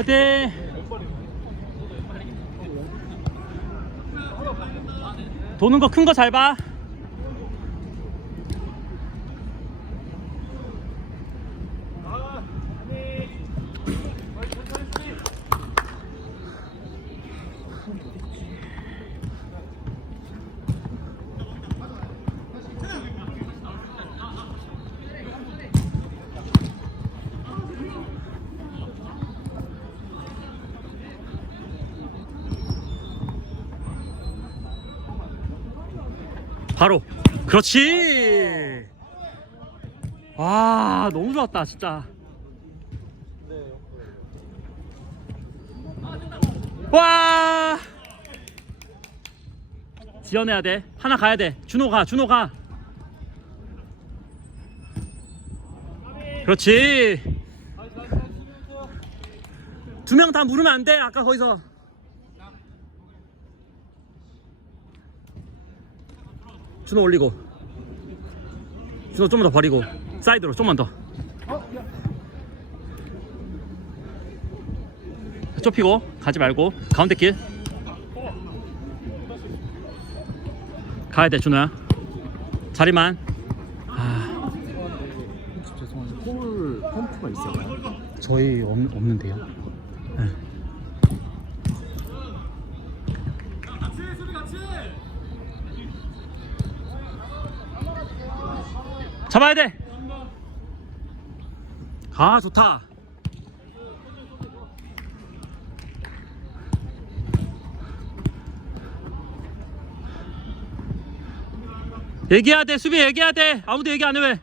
화이팅! 도는 거 큰 거 잘 봐. 바로. 그렇지! 와, 너무 좋았다, 진짜. 와! 지연해야 돼. 하나 가야 돼. 준호 가, 준호 가. 그렇지. 두 명 다 물으면 안 돼. 아까 거기서. 준호 올리고. 준호 좀만 더 버리고. 사이드로 좀만 더. 좁히고 가지 말고 가운데 길 가야 돼 준호야 자리만 아 죄송한데 홀 펌프가 있어요? 저희 없, 없는데요 네. 잡아야 돼. 아 좋다. 얘기해야 돼 수비 얘기해야 돼 아무도 얘기 안 해 왜?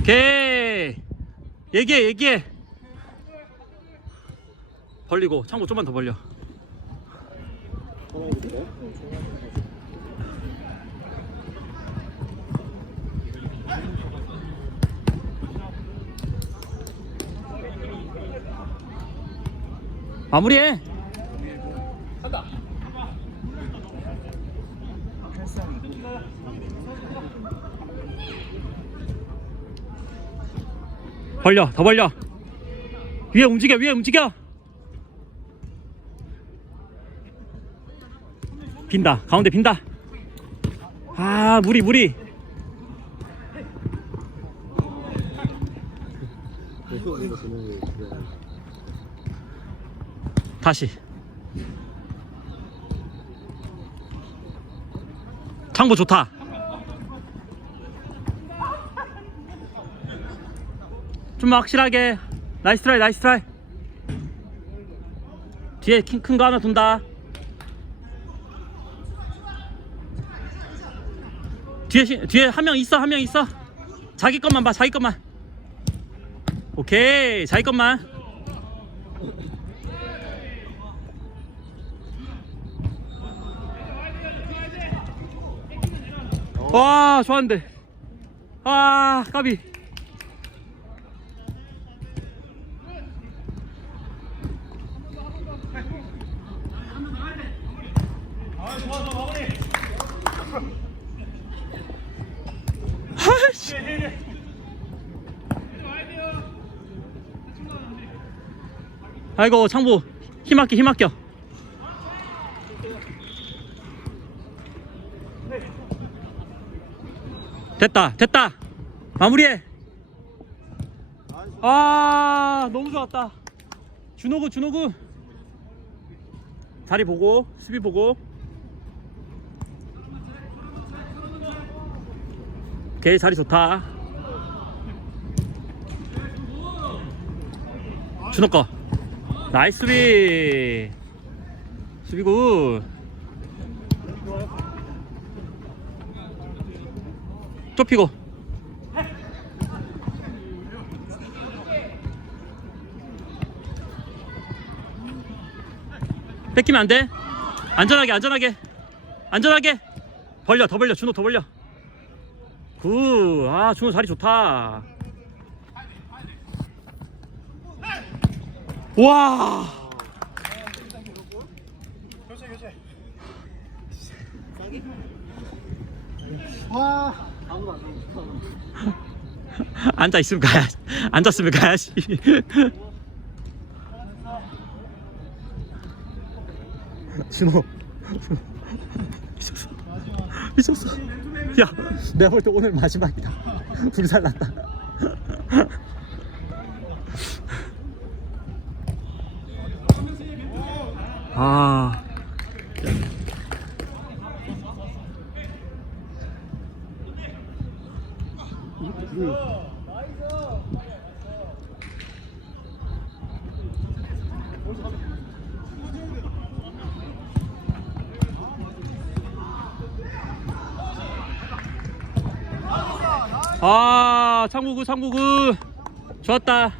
오케이 얘기해 얘기해 벌리고 창고 좀만 더 벌려 마무리해. 벌려 더 벌려. 위에 움직여 위에 움직여 빈다. 가운데 빈다. 아 무리 무리. 다시. 창보 좋다. 좀 확실하게. 나이스 트라이 나이스 트라이. 뒤에 큰 거 하나 둔다 뒤에 시- 뒤에 한 명 있어 한 명 있어. 자기 것만 봐 자기 것만. 오케이 자기 것만. 와 좋았는데. 아 까비 아이고 창부. 힘 아껴 힘 아껴. 됐다 됐다. 마무리해. 아 너무 좋았다. 준호구 준호구. 다리 보고 수비 보고 오케이 자리 좋다. 준호 거. 나이스 수비. 수비 굿. 좁히고. 뺏기면 안 돼. 안전하게, 안전하게, 안전하게. 벌려, 더 벌려, 준호 더 벌려. 굿, 아 준호 자리 좋다. 와, 와 앉아 있으면 가야지. 앉았으면 가야지. 준호. 미쳤어. 미쳤어. 야, 내가 볼 때 오늘 마지막이다. 불살 났다. 아. 아, 창구구, 창구구. 좋았다.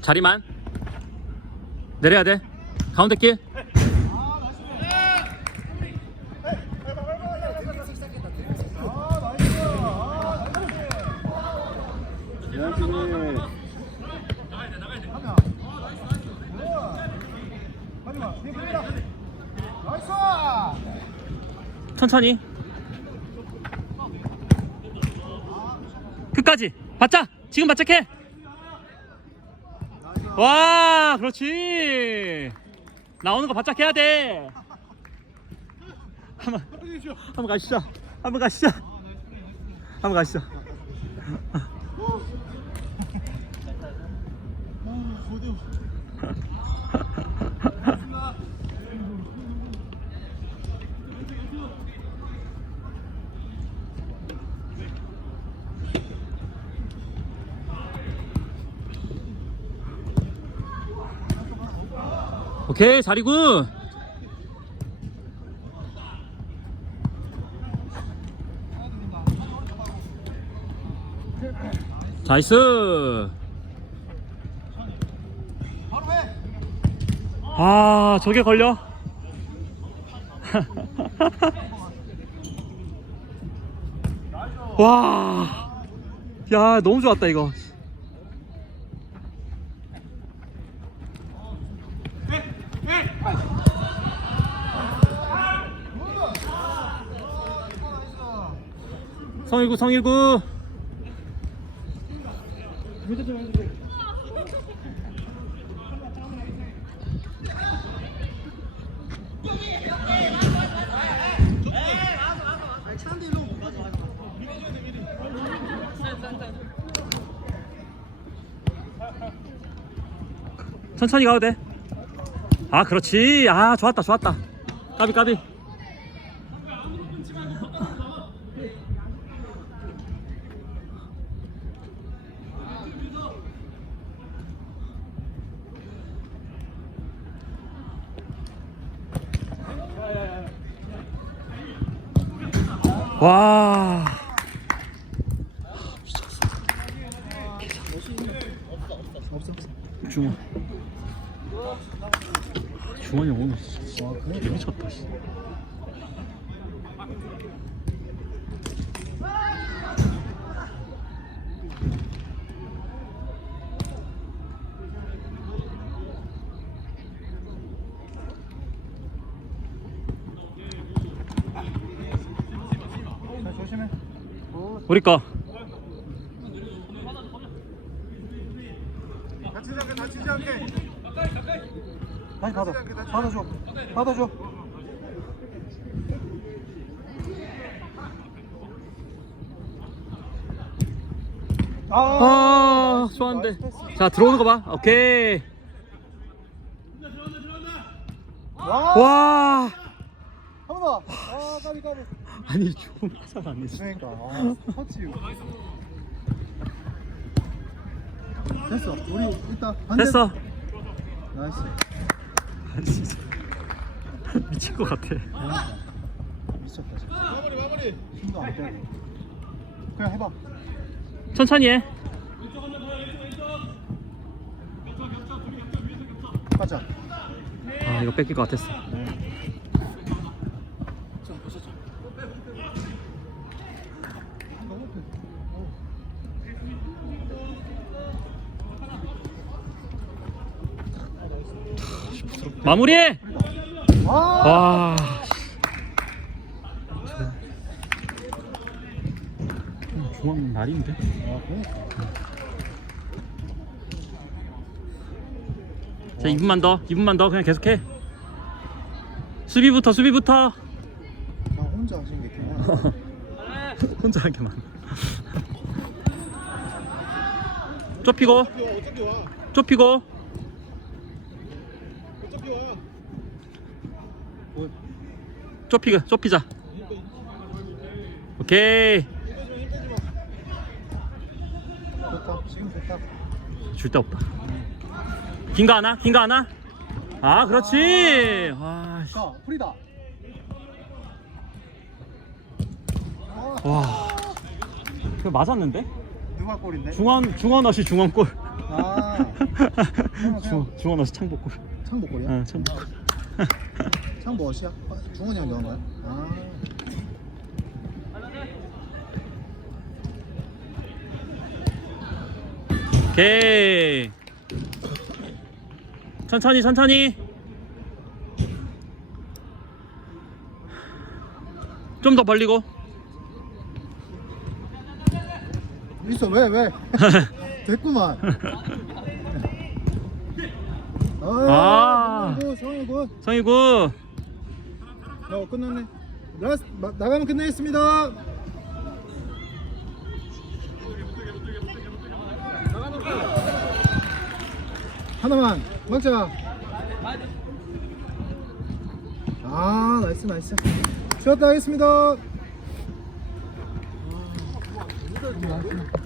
자리만. 내려야 돼. 가운데 길. 천천히. 끝까지. 바짝. 지금 바짝해. 와, 그렇지. 나오는 거 바짝 해야 돼. 한번 한번 가시죠. 한번 가시죠. 한번 가시죠. 오케이, 자리군. 나이스. 아, 저게 걸려? 와. 야, 너무 좋았다, 이거. 성일구, 성일구. 천천히 가도 돼. 아, 그렇지. 아, 좋았다, 좋았다. 까비, 까비. 와. 중원. 중원이 오늘 진짜 와 그래? 개 미쳤다. 씨. 자 우리 거. 다치지 않게 다치지 않게. 다시 받아. 받아줘. 받아줘. 아, 좋았는데. 자, 들어오는 거 봐. 오케이. 와. 와. 한번 더. 아 까비 까비. 아니, 좋은 파산 안 했어. 그러니까. 아, 터치. 됐어. 우리 이따 반대. 됐어. 나이스. 아니, 진짜. 미칠 것 같아. 미쳤다 진짜. 마무리 마무리. 힘도 안 빼고. 그냥 해봐. 천천히 해. 가자. 아, 이거 뺏길 것 같았어. 너무 마무리! 아! 와. 중앙 날인데? 아, 그러니까. 자, 2분만 더, 2분만 더, 그냥 계속해. 수비부터, 수비부터. 그냥 혼자 하신 게 그냥. 혼자 하게만. 좁히고, 어차피 와. 좁히고. 어차피 와. 뭐, 좁히가, 좁히자. 오케이. 줄 데 없다. 긴 거 하나? 긴 거 하나? 아, 그렇지. 아, 씨. 자, 프리다. 아, 와. 그 맞았는데? 누가 골인데? 중원 중원 어시 중원 골. 아, 중 중원 어시 창복골. 창복골이야? 응, 창복골. 창복 어시야? 아, 중원이 형 거야? 아, 오케이. 천천히 천천히. 좀 더 벌리고. 있어 왜 왜? 됐구만. 아. 아, 성이 성이 굿. 성희 구. 어 끝났네. 라스 마, 나가면 끝내겠습니다. 하나만 막자. 아 나이스 나이스. 쉬었다 하겠습니다.